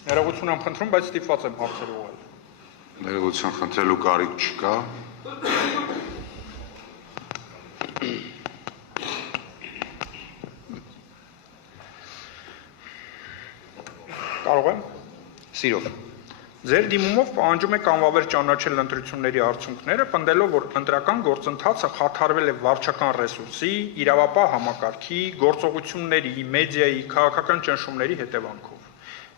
Ներողություն եմ խնդրում, բայց ստիպված եմ հարցեր ուղղել։ Ներողություն խնդրելու կարիք չկա։ Կարող եմ։ Սիրով։ Ձեր դիմումով պահանջում եք անվավեր ճանաչել ընտրությունների արդյունքները, պնդելով, որ ընտրական գործընթացը խաթարվել է վարչական ռեսուրսի, իրավապահ համակարգի, գործողությունների, մեդիայի, քաղաքական ճնշումների հետևանքով։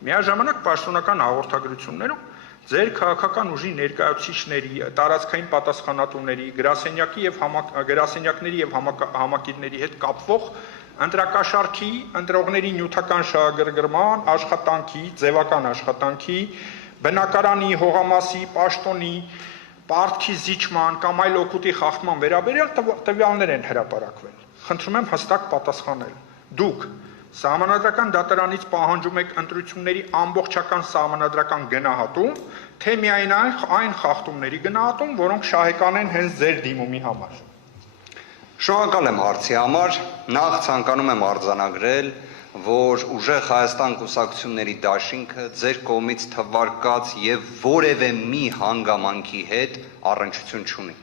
Միաժամանակ պաշտոնական հաղորդագրություններում ձեր քաղաքական ուժի ներկայացուցիչների, տարածքային պատասխանատուների, գրասենյակների եւ համակիրների հետ կապվող ընտրակաշառքի, ընտրողների նյութական շահագրգռման, աշխատանքի, ձևական աշխատանքի, բնակարանի, հողամասի, պաշտոնի, պարտքի զիջման կամ այլ օգուտի խախտման վերաբերյալ տվյալներ են հրապարակվել։ Խնդրում եմ հստակ պատասխանել։ Դուք Սահմանադրական դատարանից պահանջում եք ընտրությունների ամբողջական սահմանադրական գնահատում, թե միայն այն խախտումների գնահատում, որոնք շահեկան են հենց ձեր դիմումի համար։ Շնորհակալ եմ հարցի համար, նախ ցանկանում եմ արձանագրել, որ ուժեղ Հայաստան կուսակցությունների դաշինքը ձեր կողմից թվարկած եւ որևէ մի հանգամանքի հետ առնչություն չունի։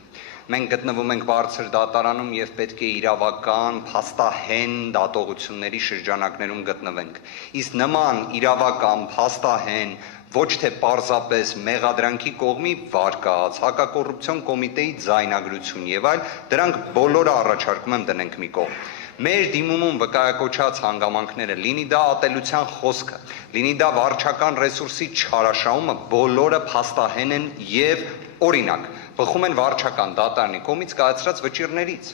Մենք գտնվում ենք բարձր դատարանում եւ պետք է իրավական, փաստահեն դատողությունների շրջանակներում գտնվենք։ Իսկ նման իրավական, փաստահեն, ոչ թե պարզապես մեղադրանքի կողմի վարկած, հակակոռուպցիոն կոմիտեի ձայնագրություն եւ այլ, դրանք բոլորը առաջարկում եմ դնենք մի կողմ։ Մեր դիմումում վկայակոչած հանգամանքները, լինի դա ատելության խոսքը, լինի դա վարչական ռեսուրսի չարաշահումը, բոլորը փաստահեն են եւ օրինակ բխում են վարչական դատարանի կողմից կայացրած վճիռներից։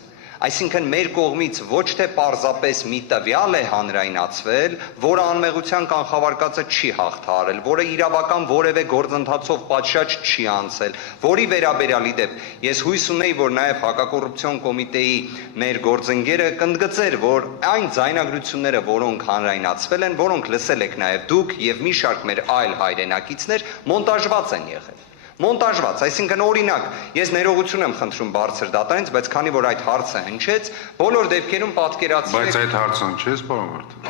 Այսինքն մեր կողմից ոչ թե պարզապես մի տվյալ է հանրայնացվել, որը անմեղության կանխավարկածը չի հաղթահարել, որը իրավական որևէ գործընթացով պատշաճ չի անցել, որի վերաբերյալ իդեպ ես հույս ունեի, որ նաև հակակոռուպցիոն կոմիտեի մեր գործընկերը կընդգծեր, որ այն ձայնագրությունները, որոնք հանրայնացվել են, որոնք լսել եք նաև դուք եւ մի շարք մեր այլ հայրենակիցներ, մոնտաժված են եղել։ Մոնտաժված, այսինքն օրինակ, ես ներողություն եմ խնդրում բարձր դատարանից, բայց քանի որ այդ հարցը հնչեց, բոլոր դեպքերում պատկերացրեք։ Բայց այդ հարցը հնչեց, պարոն Վարդան։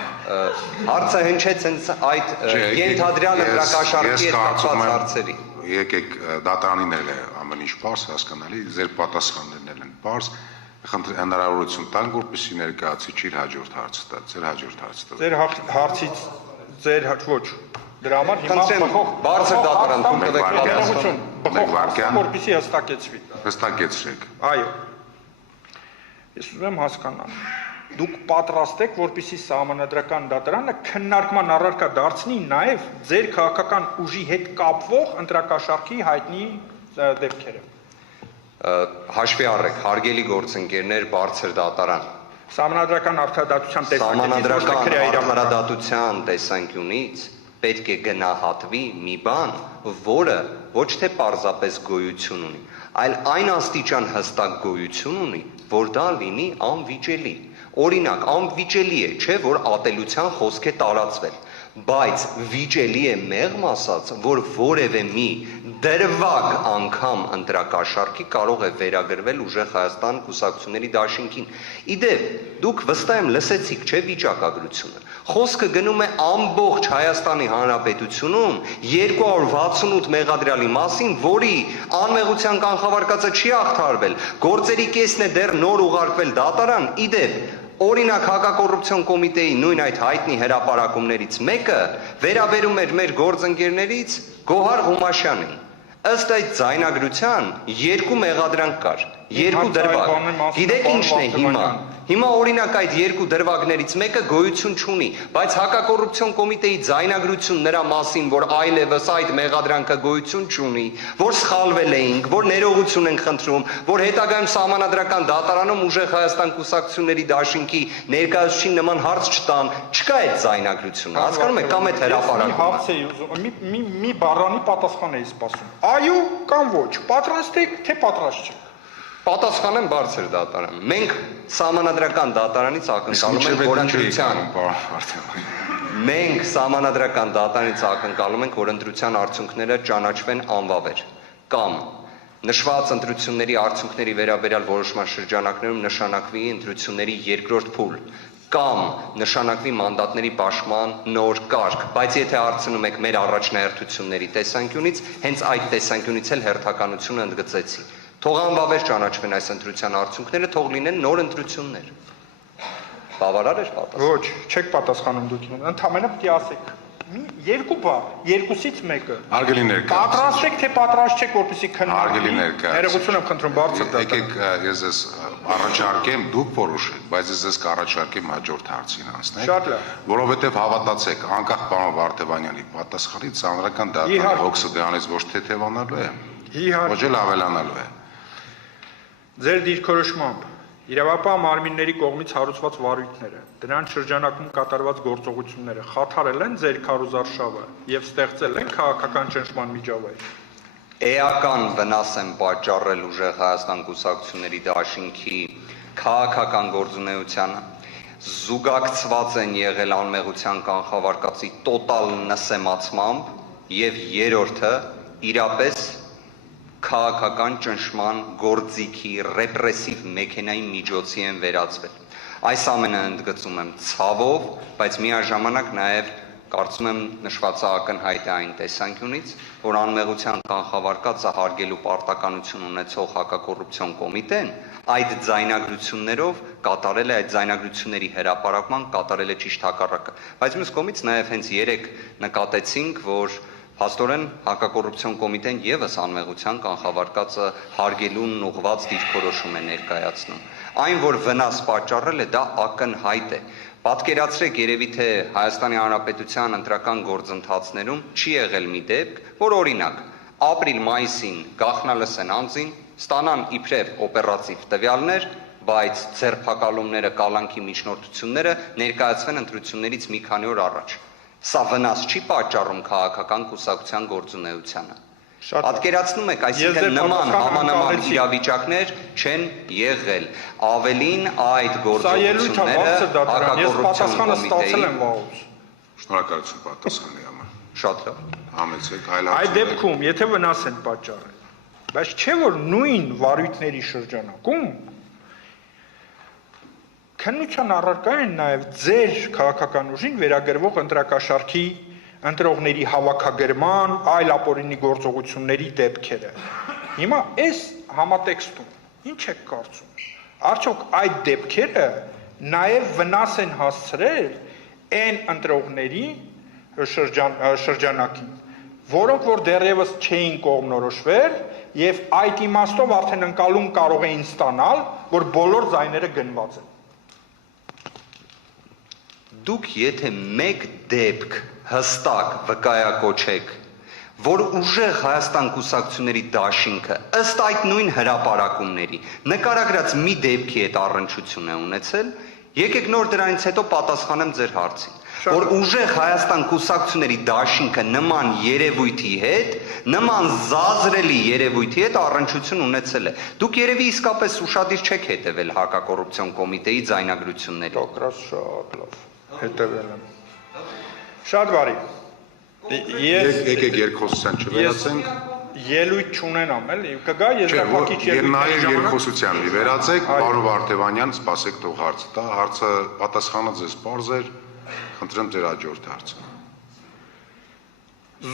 Հարցը հնչեց հենց այդ ենթադրյալ ընտրակաշառքի հետ կապված հարցերի։ Եկեք դատարանին էլ է ամեն ինչ պարզ հասկանալի, ձեր պատասխաններն են պարզ, հնարավորություն տանք, որպեսզի ներկայացուցիչ իր հաջորդ հարցը տա, ձեր հաջորդ հարցը տա։ Ձեր հարցից ձեր ոչ Դրա համար հիմա բարձր դատարան պատասխան, որպեսզի հստակեցվի։ Հստակեցրեք։ Այո։ Ես ուզում եմ հասկանալ։ Դուք պատրաստ եք, որպեսզի սահմանադրական դատարանը քննարկման առարկա դարձնի նաև ձեր քաղաքական ուժի հետ կապվող ընտրակաշառքի հայտնի դեպքերը։ Հաշվի առեք, հարգելի գործընկերներ, բարձր դատարան։ Սահմանադրական արդարադատության տեսանկյունից պետք է գնահատվի մի բան, որը ոչ թե պարզապես գոյություն ունի, այլ այն աստիճան հստակ գոյություն ունի, որ դա լինի անվիճելի։ Օրինակ, անվիճելի է, չէ, որ ատելության խոսք է տարածվել, բայց վիճելի է մեղմ ասած, որ որևէ մի դրվագ անգամ ընտրակաշառքի կարող է վերագրվել ուժեղ Հայաստան կուսակցությունների դաշինքին։ Իդեպ, դուք վստահ եմ լսեցիք, չէ, վիճակագրությունը։ Խոսքը գնում է ամբողջ Հայաստանի Հանրապետությունում 268 մեղադրյալի մասին, որի անմեղության կանխավարկածը չի հաղթահարվել, գործերի կեսն է դեռ նոր ուղարկվել դատարան, իդեպ Օրինակ հակակոռուպցիոն կոմիտեի նույն այդ հայտնի հրապարակումներից մեկը վերաբերում էր մեր գործընկերներից Գոհար Ղումաշյանին։ Ըստ այդ ձայնագրության երկու մեղադրանք կար, երկու դրվագ։ Գիտեք ինչն է հիմա։ Հիմա օրինակ այդ երկու դրվագներից մեկը գոյություն չունի, բայց հակակոռուպցիոն կոմիտեի ձայնագրություն նրա մասին, որ այլևս այդ մեղադրանքը գոյություն չունի, որ սխալվել էինք, որ ներողություն ենք խնդրում, որ հետագայում սահմանադրական դատարանում ուժեղ Հայաստան կուսակցությունների դաշինքի ներկայացուցիչին նման հարց չտան, չկա այդ ձայնագրությունը, հասկանում եք, կամ այդ հրապարակումը։ Հարց էի ուզում, մի բառանի պատասխան էի սպասում։ Այո կամ ոչ, պատրաստ եք, թե պատրաստ չեք։ Պատասխանեմ բարձր դատարան։ Մենք սահմանադրական դատարանից ակնկալում ենք, որ ընտրության Մենք սահմանադրական դատարանից ակնկալում ենք, որ ընտրության արդյունքները ճանաչվեն անվավեր կամ նշված ընտրությունների արդյունքների վերաբերյալ որոշման շրջանակներում նշանակվի ընտրությունների երկրորդ փուլ կամ նշանակվի մանդատների պաշտման նոր կարգ, բայց եթե հարցնում եք մեր առաջնահերթությունների տեսանկյունից, հենց այդ տեսանկյունից էլ հերթականությունը ընդգծեցի։ Թող անվավեր ճանաչվեն այս ընտրության արդյունքները, թող լինեն նոր ընտրություններ։ Բավարար էր պատասխանը։ Ոչ, չեք պատասխանում դուք։ Ընդհանրապես պետք է ասեք երկու բառ, երկուսից մեկը։ Հարգելի ներկայացուցիչ։ Պատրաստ եք թե պատրաստ չեք, որպեսզի Հարգելի քննարկվի։ ներկայացուցիչ։ Ներողություն եմ խնդրում, բարձր դատա։ Եկեք ես ես առաջարկեմ դուք որոշեք, բայց ես կառաջարկեմ հաջորդ հարցին անցնել։ Շատ լավ։ Որովհետև հավատացեք, անկախ պարոն Վարդևանյանի պատասխանից ծանրական դատարանի հոգսը դրանից ոչ թեթևանալու է, ոչ էլ ավելանալու է։ Ձեր դիրքորոշմամբ իրավապահ մարմինների կողմից հարուցված վարույթները, դրանց շրջանակում կատարված գործողությունները խաթարել են ձեր քարոզարշավը եւ ստեղծել են քաղաքական ճնշման միջավայր։ Էական վնաս են պատճառել ուժեղ Հայաստան կուսակցությունների դաշինքի քաղաքական գործունեությանը, զուգակցված են եղել անմեղության կանխավարկածի տոտալ նսեմացմամբ եւ երրորդը իրապես քաղաքական ճնշման գործիքի ռեպրեսիվ մեքենայի միջոցի են վերածվել։ Այս ամենը ընդգծում եմ ցավով, բայց միաժամանակ նաև կարծում եմ նշվածը ակնհայտ է այն տեսանկյունից, որ անմեղության կանխավարկածը հարգելու պարտականություն ունեցող հակակոռուպցիոն կոմիտեն այդ ձայնագրություններով կատարել է, այդ ձայնագրությունների հրապարակման կատարել է ճիշտ հակառակը։ Բայց մյուս կողմից նաև հենց երեք նկատեցինք, որ Փաստորեն հակակոռուպցիոն կոմիտեն եւս անմեղության կանխավարկածը հարգելուն ուղղված դիրքորոշում է ներկայացնում։ Այն, որ վնաս պատճառել է, դա ակնհայտ է։ Պատկերացրեք երևի թե Հայաստանի Հանրապետության ընտրական գործընթացներում չի եղել մի դեպք, որ օրինակ ապրիլ-մայիսին գաղտնալսեն անձին, ստանան իբրև օպերատիվ տվյալներ, բայց ձերբակալումները, կալանքի միջնորդությունները ներկայացվեն ընտրություններից մի քանի օր առաջ։ Սա վնաս չի պատճառում քաղաքական կուսակցության գործունեությանը։ Պատկերացնում եք, այսինքն նման համանման իրավիճակներ չեն եղել։ Ավելին այդ գործողությունները պատասխանը ստացել են վաղուց։ Շնորհակալություն պատասխանի համար։ Շատ լավ։ Համեցեք այլ Այդ դեպքում, եթե վնաս են պատճառել, բայց չէ որ նույն վարույթների շրջանակում քննության առարկա են նաև ձեր քաղաքական ուժին վերագրվող ընտրակաշարքի ընտրողների հավաքագրման, այլ ապօրինի գործողությունների դեպքերը։ Հիմա այս համատեքստում ինչ եք կարծում։ Արդյոք այդ դեպքերը նաև վնաս են հասցրել այն ընտրողների շրջանակին, որոնք որ դեռևս չէին կողմնորոշվել եւ այդ իմաստով արդեն ընկալում կարող էին ստանալ, որ բոլոր ձայները գնված են։ Դուք եթե մեկ դեպք հստակ վկայակոչեք, որ ուժեղ Հայաստան կուսակցությունների դաշինքը ըստ այդ նույն հրապարակումների նկարագրած մի դեպքի հետ առնչություն է ունեցել, եկեք նոր դրանից հետո պատասխանեմ ձեր հարցին, որ ուժեղ Հայաստան կուսակցությունների դաշինքը նման երևույթի հետ, նման զազրելի երևույթի հետ առնչություն ունեցել է։ Դուք երևի իսկապես ուշադիր չեք հետևել հակակոռուպցիոն կոմիտեի ձայնագրություններին։ Տոկրաս շատ լավ։ Հետևել եմ։ Շատ բարի։ Եկեք երկխոսության չվերացենք։ Ելույթ չունենամ, էլի, կգա եզրափակիչ ելույթ։ Նաև երկխոսության մի վերացեք, պարոն Վարդևանյան, սպասեք թող հարցը տա, հարցը պատասխանը ձեզ պարզ էր, խնդրեմ ձեր հաջորդ հարցը։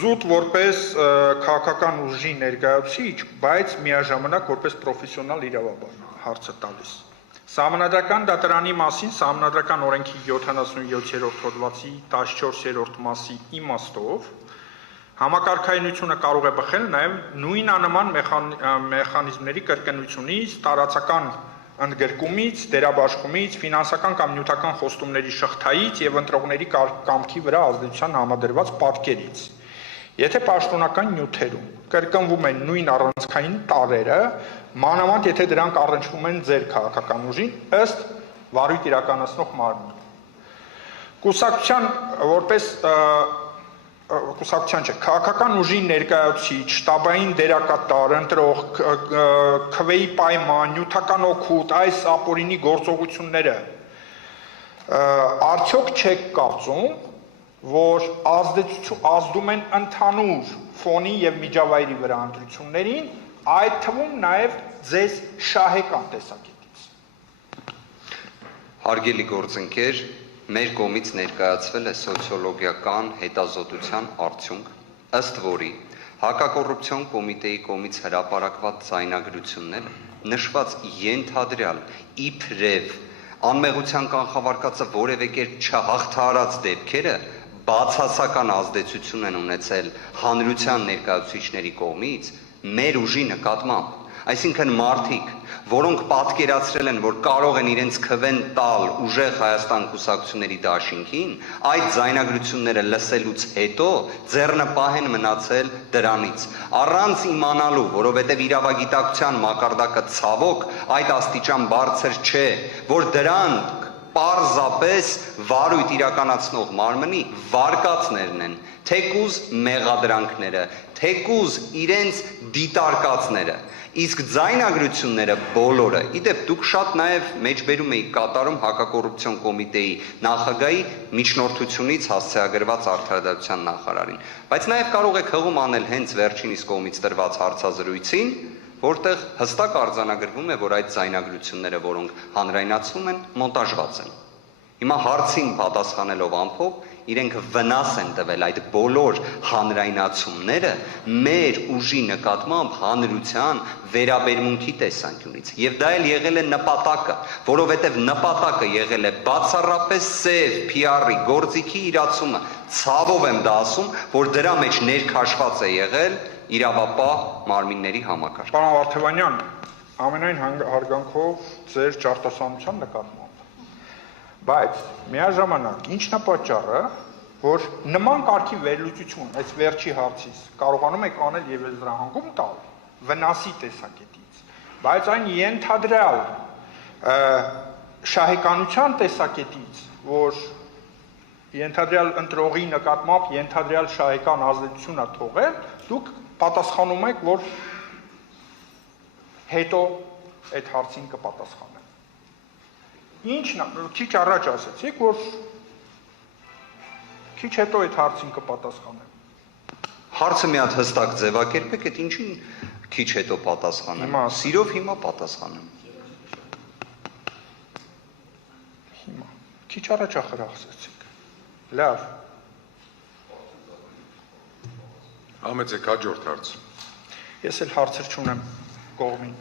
Զուտ որպես քաղաքական ուժի ներկայացուցիչ, բայց միաժամանակ որպես պրոֆեսիոնալ իրավաբան հարցը տալիս։ Սահմանադրական դատարանի մասին Սահմանադրական օրենքի 77-րդ հոդվածի 14-րդ մասի իմաստով համակարգայնությունը կարող է բխել նաև նույնանման մեխանիզմների կրկնությունից, տարածական ընդգրկումից, դերաբաշխումից, ֆինանսական կամ նյութական խոստումների շղթայից եւ ընտրողների կամքի վրա ազդեցության համադրված պատկերից։ Եթե պաշտոնական նյութերում կրկնվում են նույն առանցքային տարրերը, մանավանդ եթե դրանք առնչվում են ձեր քաղաքական ուժին, ըստ վարույթ իրականացնող մարմնի։ Կուսակցության որպես կուսակցության չէ, քաղաքական ուժի ներկայացուցիչ, շտաբային դերակատար, ընտրող, քվեի պայման, նյութական օգուտ, այս ապօրինի գործողությունները արդյոք չեք կարծում, որ ազդում են ընդհանուր ֆոնի եւ միջավայրի վրա ընտրություններին, այդ թվում նաեւ ձեզ շահեկան տեսակետից։ Հարգելի գործընկեր, մեր կողմից ներկայացվել է սոցիոլոգիական հետազոտության արդյունք, ըստ որի հակակոռուպցիոն կոմիտեի կողմից հրապարակված ձայնագրությունները նշված ենթադրյալ իբրև անմեղության կանխավարկածը որևէ կերպ չհաղթահարած դեպքերը բացասական ազդեցություն են ունեցել հանրության ներկայացուցիչների կողմից մեր ուժի նկատմամբ, այսինքն մարդիկ, որոնք պատկերացրել են, որ կարող են իրենց քվեն տալ ուժեղ Հայաստան կուսակցությունների դաշինքին, այդ ձայնագրությունները լսելուց հետո ձեռնպահ են մնացել դրանից, առանց իմանալու, որովհետև իրավագիտակցության մակարդակը ցավոք այդ աստիճան բարձր չէ, որ դրանք պարզապես վարույթ իրականացնող մարմնի վարկածներն են, թեկուզ մեղադրանքները, թեկուզ իրենց դիտարկածները, իսկ ձայնագրությունները բոլորը, իդեպ դուք շատ նաև մեջբերում էիք կատարում հակակոռուպցիոն կոմիտեի նախագահի միջնորդությունից հասցեագրված արդարադատության նախարարին, բայց նաև կարող եք հղում անել հենց վերջինիս կողմից տրված հարցազրույցին, որտեղ հստակ արձանագրվում է, որ այդ ձայնագրությունները, որոնք հանրայնացվում են, մոնտաժված են։ Հիմա հարցին պատասխանելով ամփոփ, իրենք վնաս են տվել այդ բոլոր հանրայնացումները մեր ուժի նկատմամբ հանրության վերաբերմունքի տեսանկյունից։ Եվ դա էլ եղել է նպատակը, որովհետև նպատակը եղել է բացառապես սև PR-ի գործիքի իրացումը։ Ցավով եմ դա ասում, որ դրա մեջ ներքաշված է եղել իրավապահ մարմինների համակարգ։ Պարոն Վարդևանյան, ամենայն հարգանքով ձեր ճարտասանության նկատմամբ, բայց միաժամանակ ինչն է պատճառը, որ նման կարգի վերլուծություն այս վերջի հարցից կարողանում եք անել եւ դրա հանգում տալ վնասի տեսակետից, բայց այն ենթադրյալ շահեկանության տեսակետից, որ ենթադրյալ ընտրողի նկատմամբ ենթադրյալ շահեկան ազդեցություն է թողել, դուք պատասխանում եք, որ հետո այդ հարցին կպատասխանեմ։ Ինչն է, քիչ առաջ ասացիք, որ քիչ հետո այդ հարցին կպատասխանեմ։ Հարցը մի հատ հստակ ձևակերպեք, այդ ինչին քիչ հետո պատասխանեմ։ Սիրով հիմա պատասխանեմ։ Հիմա քիչ առաջ ասացիք։ Լավ։ Համեցեք հաջորդ հարց։ Ես էլ հարցեր չունեմ կողմին։